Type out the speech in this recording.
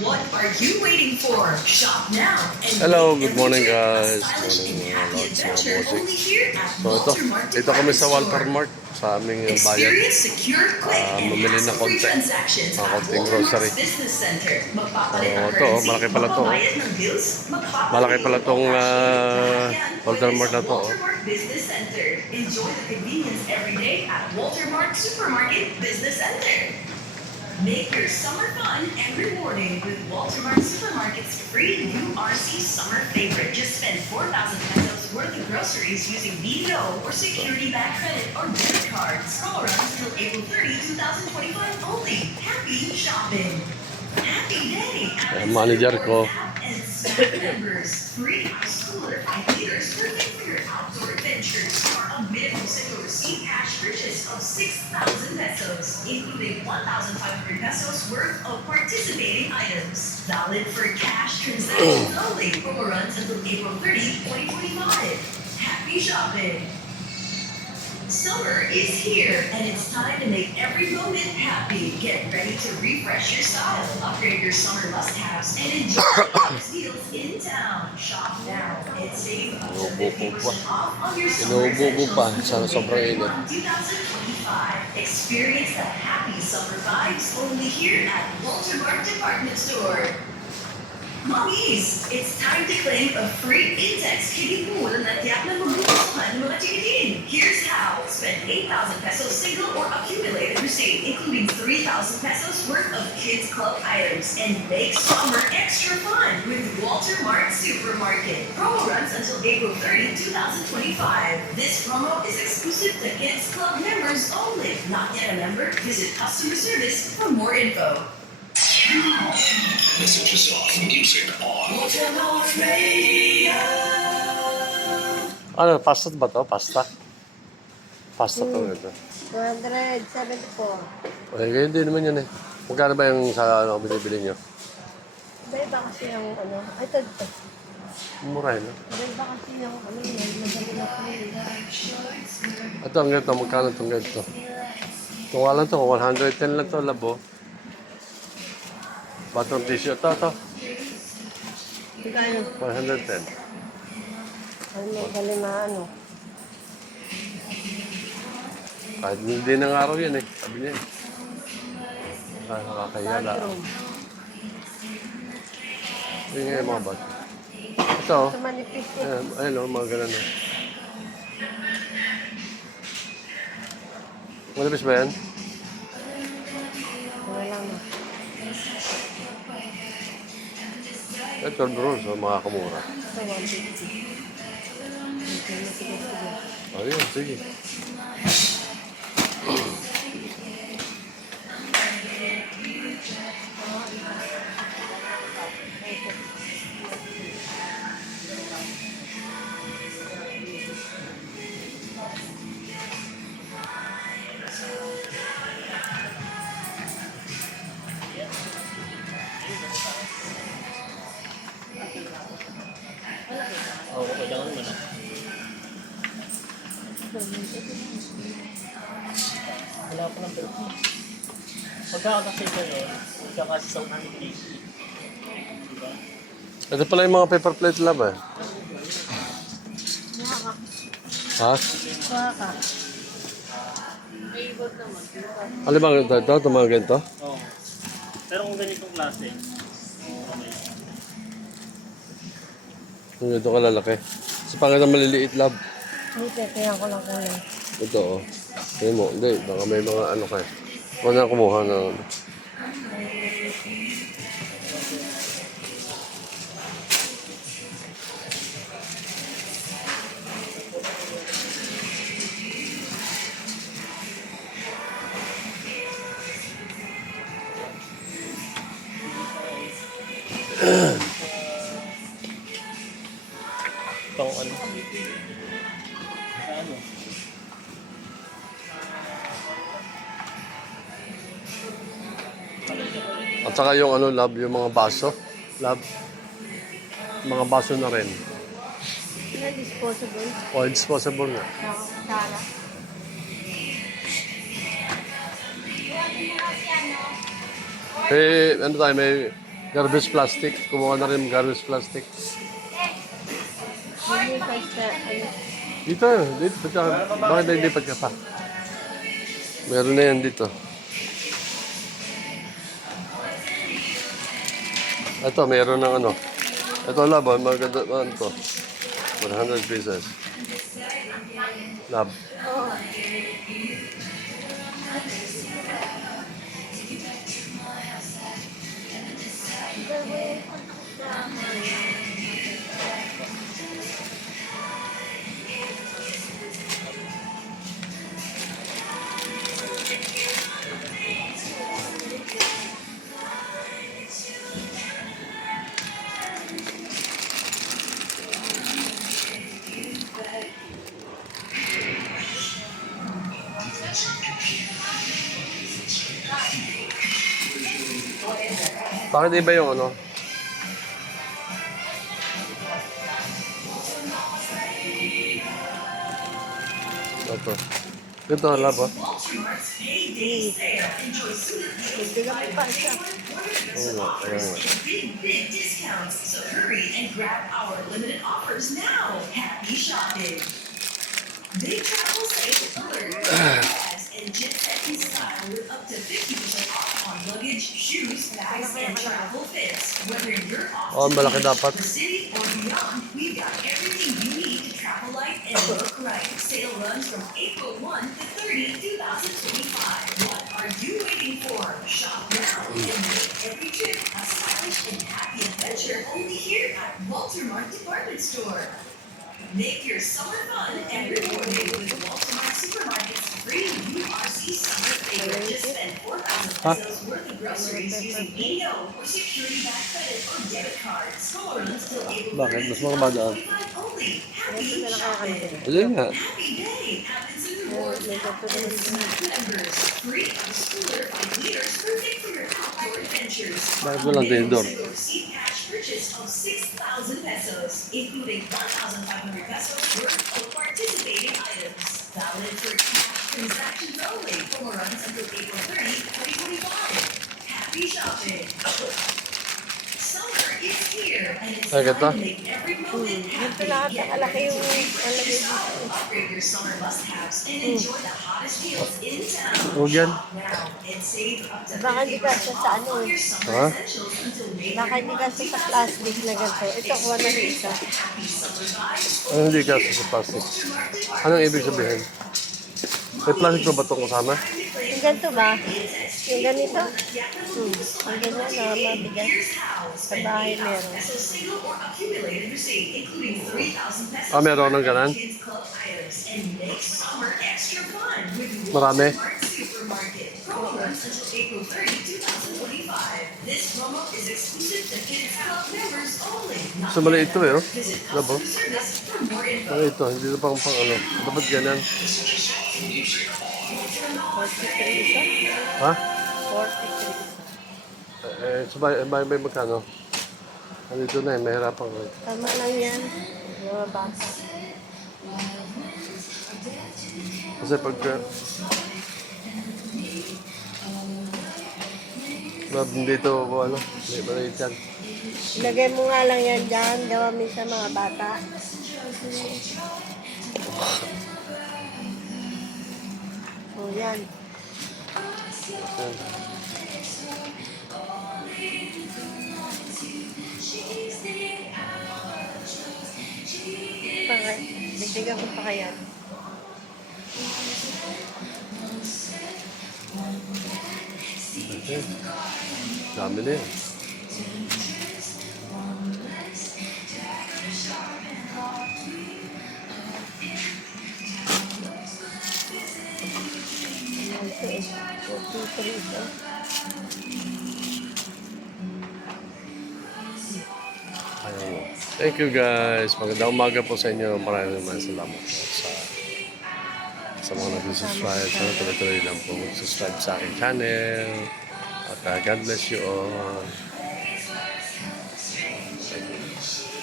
What are you waiting for? Shop now and Hello, make good morning every trip a guys. stylish Morning and mga happy lods, mga adventure bossing. only here at So Walter Mart ito kami Department sa Walter Store. Mart sa aming bayan. Experience secure, quick, and Mamili na hassle-free konti. transactions Mga at konting Walter grocery. Mart's Business Center. Magpapalit So ng ito, currency, malaki pala to. magbabayad ng bills, Malaki magpapaligo pala o tong cash in. Lahat yan Walter pwede Mart sa na to. Walter Mart Business Center. Enjoy the convenience every day at Walter Mart Supermarket Business Center. Make your summer fun and rewarding with Walter Mart Supermarket's free URC summer favorite. Just spend 4,000 pesos worth of groceries using BDO or Security Bank Credit or debit cards. Promo runs until April 30, 2025 only. Happy shopping! Happy day! Manager ko. And smart members. Free house cooler 5 liters perfect for your outdoor adventures. Or a minimum single receipt cash purchase of 6,000 pesos, including 1,500 pesos worth of participating items. Valid for cash transactions only. Promo runs until April 30, 2025. Happy shopping! Summer is here, and it's time to make every moment happy. Get ready to refresh your style, upgrade your summer must-haves, and enjoy the hottest deals in town. Shop now and save up to 50% off on your summer Inuubo pa essentials sa until sobrang April init. 2025. Experience the happy summer vibes only here at Walter Mart Department Store. Mommies, it's time to claim a free Intex Kiddie Pool na tiyak na magugustuhan ng mga chikitin. Here's how. Spend 8,000 pesos single or accumulated receipt, including 3,000 pesos worth of Kids Club items, and make summer extra fun with Walter Mart Supermarket. Promo runs until April 30, 2025. This promo is exclusive to Kids Club members only. Not yet a member? Visit customer service for more info. Messages off, music on. Walter Mart Radio. Ano, pasta ba to? Pasta? Pasta to ito. 274. Okay, ganyan din naman yun eh. Magkano ba yung sa ano, binibili nyo? Iba kasi yung ano, ito. Mura yun. Iba kasi yung ano yun, madali na po yun. Ito, ang ganito. Magkano itong ganito? Ito nga lang to. 110 lang to, labo. Bottom tissue. Ito. Magkano? 110. Ano, madali na ano. Kahit hindi ng araw yan eh. Sabi niya eh. Nakakaya na. Bathroom. Yun nga yung mga bag. Ito. Ito manipis eh. Ayun o, mga ganun o. Malabis ba yan? Wala lang na. Ito, rolls o, mga kumura. Ito 150. Sige. Ayun, sige. Oo, kailangan mo na. Wala ko ng pera. Pagka kasi kayo, kakasi sa 100 PC. Diba? Ito pala yung mga paper plate lab eh. Waka. Ha? Waka. May ibot naman. Ano ba ito? Ito, mga ganito? Oo. Pero kung ganitong klase, okay. Yung ito kalalaki. Sa pangalan maliliit lab. Hindi, kaya ko lang kulay. Ito oh. Hindi mo, hindi. Baka may mga ano kayo. Huwag na kumuha ng... Pang ano? Sa ano? At saka yung ano lab, yung mga baso. Lab. Mga baso na rin. Yung disposable. O, disposable na. Nakakasara. Eh, ano tayo, may Garbage plastic. Kumuha na rin ng garbage plastic. Yun yung size na, ano, Dito, dito. Bakit nailipat ka pa? Meron na yan dito. Ito, meron ng ano. Ito, lab, maganda, ano to? 100 pieces. Lab. Bakit iba yung ano? Ito. Ito, lab, ah. Walmart's payday sale. Enjoy hindi kami pa siya. Oo nga, kaya nga. big discounts. So hurry and grab our limited offers now. Happy shopping. Big travel sale alert. Bags and jet setting style with up to 50% off on luggage, shoes, bags, and travel fits. Whether you're off Oh, to malaki the beach, dapat. the city or beyond, we've got everything you need to travel light and look right. Sale runs from April 1 to 30, 2025. What are you waiting for? Shop now and make every trip a stylish and happy adventure only here at Walter Mart Department Store. Make your summer fun and rewarding with Walter Mart Supermarket's free URC Summer Favor. Just spend 4,000 pesos worth of groceries using BDO or security back credit or debit cards. Store runs till April Bakit? 30, Mas makamada. 2025 only. Happy Ganito na lang shopping! kakalitin. Ayun nga. Happy day happens in rewards May ganito naman siya. members. Free schooler 5 liters perfect for your outdoor adventures. Bakit walang tinidor? Receive cash purchase of 6,000 pesos, including 1,500 pesos worth of participating items. Valid for cash transactions only. Promo runs until April 30, 2025. Happy shopping! Summer is here, and it's Ay, time ganda. to make every moment Ganito happy. lahat, Get nakalaki yung ready to alagay dito. upgrade your summer must-haves and enjoy the hottest deals in town. Huwag yan. Shop now and save up to Baka hindi 50% kasya sa ano off eh. on your summer Ha? essentials until May Baka hindi kasi sa plastic na ganito. Ito, kuha na rin isa. Happy summer vibes. Ano hindi ka sa plastic? Anong ibig sabihin? May plastic pa ba itong kasama? Yung ganito ba? Yung ganito? Ang ganyan na mabigat. Here's how. Sa bahay meron. Peso single or accumulated receipt, including 3,000 pesos. Ah, meron ng ganan? Kids Club items and make summer extra fun with Marami? Walmart Supermarket. Promo runs until April 30, 2025. This promo is exclusive to Kids Club members only. Not So, mali ito eh, oh. Visit Labo. customer service for more info. Ano ito? Hindi na pang ano. Dapat ganyan. Music on. 43 isa? Ha? 43 isa. Sabay magkano? Ano ito na eh, mahirapan ko. Tama lang yan. Mga bata. Kasi pag... hindi ito, ano, hindi maliit yan. Ilagay mo nga lang yan dyan. Gawa mo sa mga bata. O yan. Ayan. Bakit? Dagdagan ko pa kaya. Okay. Dami na yan. Ito eh. 43 isa. Ayun. Thank you guys. Magandang umaga po sa inyo. Maraming salamat po sa mga nag-subscribe. Sana tuloy-tuloy lang po mag-subscribe sa aking channel. At God bless you all.